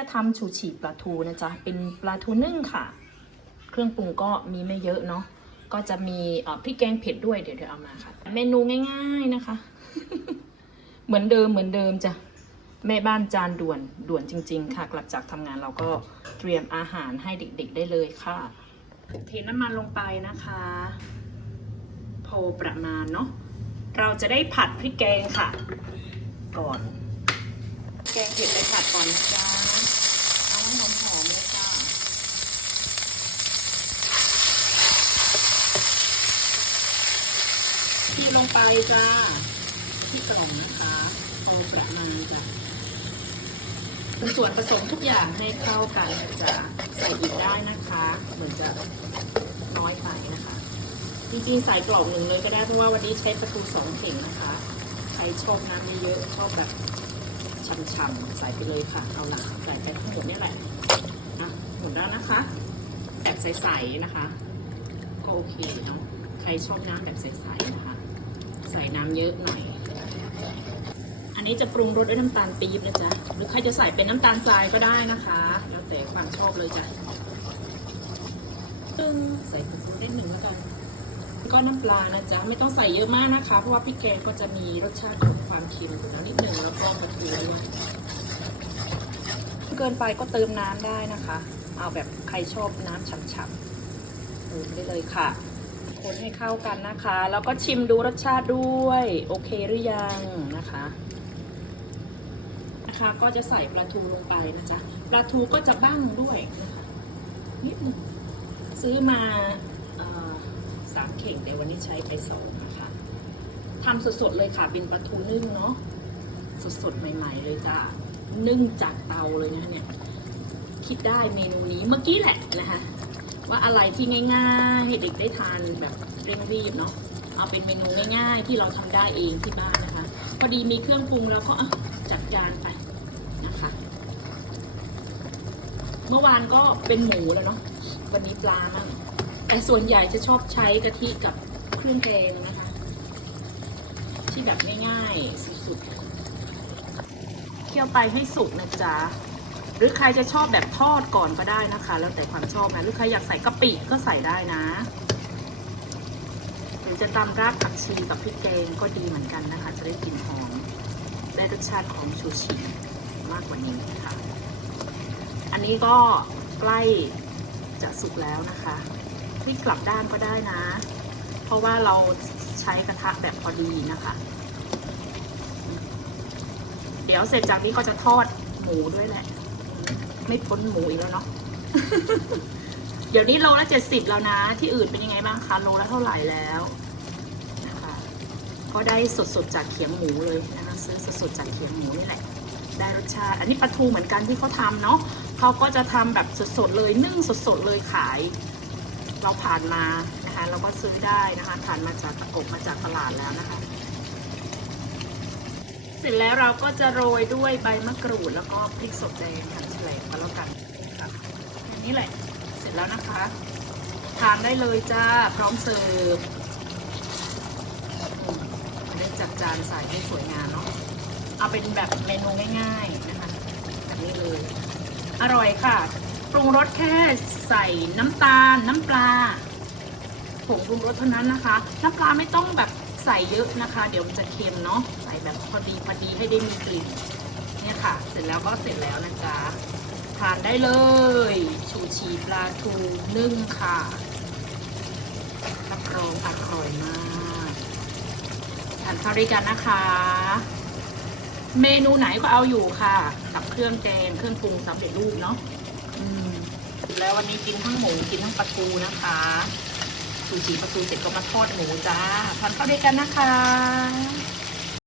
จะทำชูชีปลาทูนะจ๊ะ เป็นปลาทูนึ่งค่ะ เครื่องปรุงก็มีไม่เยอะเนาะ ก็จะมีพริกแกงเผ็ดด้วยเดี๋ยวเดี๋ยวเอามาค่ะ เมนูง่าย ๆนะคะ เหมือนเดิมเหมือนเดิมจ้ะ แม่บ้านจานด่วนด่วนจริง ๆ ค่ะ กลับจากทำงานเราก็เตรียมอาหารให้เด็ก ๆ ได้เลยค่ะ เทน้ำมันลงไปนะคะ พอประมาณเนาะ เราจะได้ผัดพริกแกงค่ะ ก่อนแกงเผ็ดไปผัดก่อนนะจ๊ะ เอาให้หอมๆเลยจ้าที่ล งไปจ้า ที่กล่องนะคะพอประมาณจ้ะส่วนผสมทุกอย่างให้เข้ากันนะจ๊ะใส่อีกได้นะคะ เหมือนจะน้อยไปนะคะ จริงๆใส่กล่องหนึ่งเลยก็ได้เพราะว่าวันนี้ใช้ประตูสองเข่งนะคะ ใครชอบน้ำเยอะชอบแบบช่ำๆใส่ไปเลยค่ะเอาหละใส่ไปทั้งหมดนี่แหละอะหมดแล้วนะคะแบบใสๆนะคะก็โอเคเนาะใครชอบน้ำแบบใสๆนะคะ ใส่น้ำเยอะหน่อย อันนี้จะปรุงรสด้วยน้ำตาลปี๊บนะจ๊ะ หรือใครจะใส่เป็นน้ำตาลทรายก็ได้นะคะ แล้วแต่ความชอบเลยจ้ะตึ้งใส่ผงชูรสนิดหนึ่งแล้วกัน ก็น้ำปลานะจ๊ะ ไม่ต้องใส่เยอะมากนะคะ เพราะว่าพริกแกงก็จะมีรสชาติของความเค็มอยู่แล้วนิดหนึ่งแล้วก็ปลาทูด้วยเกินไปก็เติมน้ำได้นะคะ เอาแบบใครชอบน้ำฉ่ำๆเติมได้เลยค่ะ คนให้เข้ากันนะคะ แล้วก็ชิมดูรสชาติด้วย โอเคหรือยังนะคะ นะคะ ก็จะใส่ปลาทูลงไปนะจ๊ะปลาทูก็จะบ้างด้วยนะคะนิดหนึ่งซื้อมาสามเข่งเดี๋ยววันนี้ใช้ไปสองนะคะทำสดๆเลยค่ะเป็นปลาทูนึ่งเนาะสดๆใหม่ ๆ เลยจ้ะนึ่งจากเตาเลยนะเนี่ยคิดได้เมนูนี้เมื่อกี้แหละนะคะ ว่าอะไรที่ง่ายๆให้เด็กได้ทานแบบเร่งรีบเนาะเอาเป็นเมนูง่ายๆที่เราทำได้เองที่บ้านนะคะ พอดีมีเครื่องปรุงแล้วก็จัดจานไปนะคะ เมื่อวานก็เป็นหมูแล้วเนาะวันนี้ปลามั่งแต่ส่วนใหญ่จะชอบใช้กะทิกับเครื่องแกงนะคะ ที่แบบง่ายๆสุดๆเคี่ยวไปให้สุกนะจ๊ะ หรือใครจะชอบแบบทอดก่อนก็ได้นะคะ แล้วแต่ความชอบนะหรือใครอยากใส่กะปิก็ใส่ได้นะ หรือจะตำรากผักชีกับพริกแกงก็ดีเหมือนกันนะคะ จะได้กลิ่นหอมได้รสชาติของชูชีมากกว่านี้ค่ะอันนี้ก็ใกล้จะสุกแล้วนะคะพลิกกลับด้านก็ได้นะ เพราะว่าเราใช้กระทะแบบพอดีนะคะ เดี๋ยวเสร็จจากนี้ก็จะทอดหมูด้วยแหละ ไม่พ้นหมูอีกแล้วเนาะ เดี๋ยวนี้โลละเจ็ดสิบแล้วนะ ที่อื่นเป็นยังไงบ้างคะโลละเท่าไหร่แล้วนะคะก็ได้สดๆจากเขียงหมูเลยนะคะซื้อสดๆจากเขียงหมูนี่แหละ ได้รสชาติ อันนี้ปลาทูเหมือนกันที่เขาทำเนาะเขาก็จะทำแบบสดๆเลยนึ่งสดๆเลยขาย เราผ่านมานะคะเราก็ซื้อได้นะคะผ่านมาจากตะกบมาจากตลาดแล้วนะคะ เสร็จแล้วเราก็จะโรยด้วยใบมะกรูดแล้วก็พริกสดแดงหั่นแฉลงมาแล้วกันค่ะอันนี้แหละ เสร็จแล้วนะคะ ทานได้เลยจ้า พร้อมเสิร์ฟอันนี้จัดจานใส่ให้สวยงามเนาะ เอาเป็นแบบเมนูง่ายๆนะคะแบบนี้เลย อร่อยค่ะ ปรุงรสแค่ใส่น้ำตาล น้ำปลาผงปรุงรสเท่านั้นนะคะ น้ำปลาไม่ต้องแบบ ใส่เยอะนะคะ เดี๋ยวมันจะเค็มเนาะใส่แบบพอดีพอดีให้ได้มีกลิ่นเนี่ยค่ะ เสร็จแล้วก็เสร็จแล้วนะจ๊ะทานได้เลย ชูชีปลาทูนึ่งค่ะรับรองอร่อยมากทานข้าวด้วยกันนะคะ เมนูไหนก็เอาอยู่ค่ะ กับเครื่องแกงเครื่องปรุงสำเร็จรูปเนาะอืมแล้ววันนี้กินทั้งหมูกินทั้งปลาทูนะคะ ชูชีปลาทูเสร็จก็มาทอดหมูจ้าทานข้าวด้วยกันนะคะ